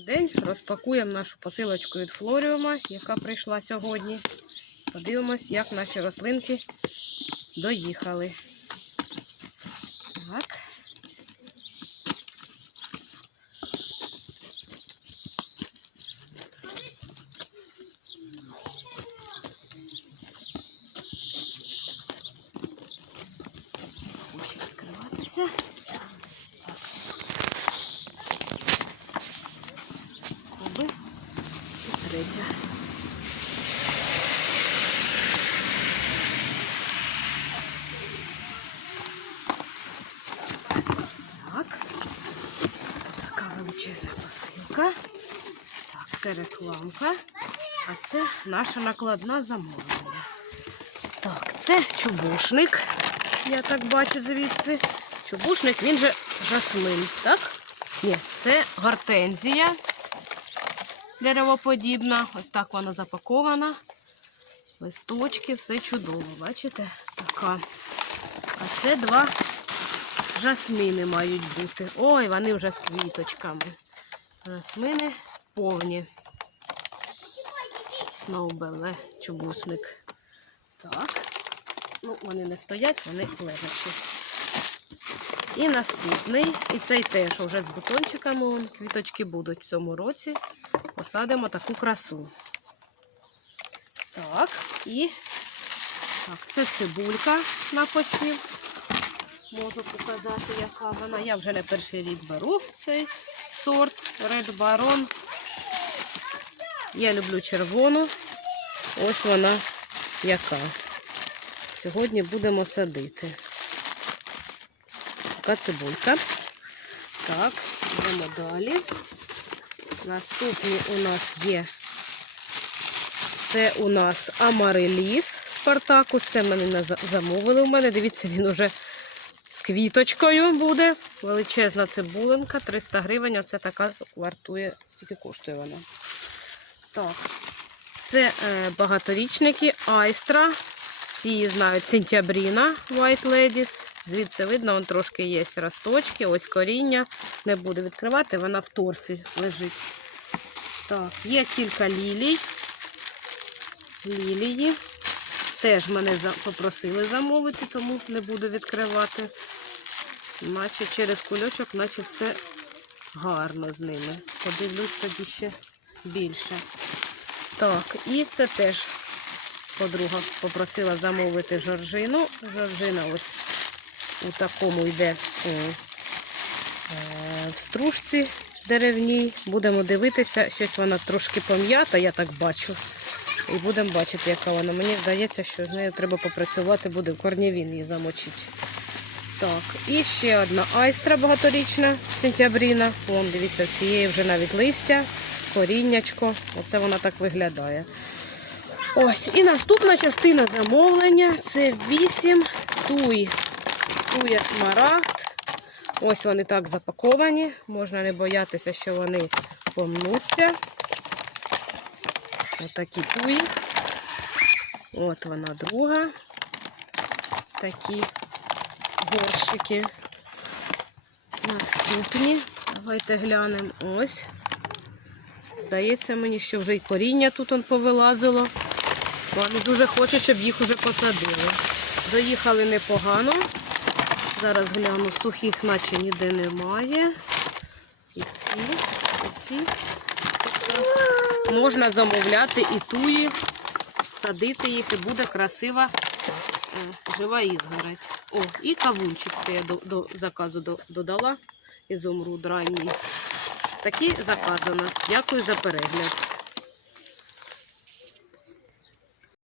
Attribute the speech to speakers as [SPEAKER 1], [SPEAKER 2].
[SPEAKER 1] Добрий день. Розпакуємо нашу посилочку від Флоріума, яка прийшла сьогодні. Подивимось, як наші рослинки доїхали. Так. Хоче відкриватися. І. Так. Така величезна посилка. Так, це рекламка. А це наша накладна замовлення. Так, це чубушник. Я так бачу звідси. Чубушник, він же жасмин, так? Ні, це гортензія деревоподібна. Ось так вона запакована. Листочки, все чудово, бачите? Така. А це два жасмини мають бути. Ой, вони вже з квіточками. Жасмини повні. Сноубеле, чубушник. Так. Ну, вони не стоять, вони лежачі. І наступний, і цей теж вже з бутончиками, квіточки будуть в цьому році. Посадимо таку красу. Так, і так, це цибулька на посів. Можу показати, яка вона. Я вже не перший рік беру цей сорт Red Baron. Я люблю червону. Ось вона яка. Сьогодні будемо садити. Така цибулька. Так, йдемо далі. Наступні у нас є. Це у нас Амареліс Спартакус. Це мене замовили у мене. Дивіться, він уже з квіточкою буде. Величезна цибулинка, 300 гривень. Оце така вартує, стільки коштує вона. Так, це е, багаторічники Айстра. Всі її знають Сентябріна White Ladies. Звідси видно, вон трошки є росточки, ось коріння. Не буду відкривати, вона в торфі лежить. Так, є кілька лілій. Лілії. Теж мене попросили замовити, тому не буду відкривати. Наче через кульочок, наче все гарно з ними. Подивлюсь тоді ще більше. Так, і це теж подруга попросила замовити жоржину. Жоржина ось у такому йде е, е, в стружці деревній. Будемо дивитися, щось вона трошки пом'ята, я так бачу. І будемо бачити, яка вона. Мені здається, що з нею треба попрацювати, буде в корнівін її замочити. Так, і ще одна айстра багаторічна сентябріна. Вон, дивіться, цієї вже навіть листя, коріннячко. Оце вона так виглядає. Ось, і наступна частина замовлення це 8 туй. Туя смарагд. Ось вони так запаковані. Можна не боятися, що вони помнуться. Отакі туї. От вона друга. Такі горщики. Наступні. Давайте глянемо. Ось. Здається мені, що вже й коріння тут он повилазило. Вони дуже хочуть, щоб їх уже посадили. Доїхали непогано. Зараз гляну, сухих наче ніде немає. І ці, і ці. Можна замовляти і туї, садити їх, і буде красива е, жива ізгородь. О, і кавунчик я до, до заказу до- додала. Ізумруд ранній. Такі закази у нас. Дякую за перегляд.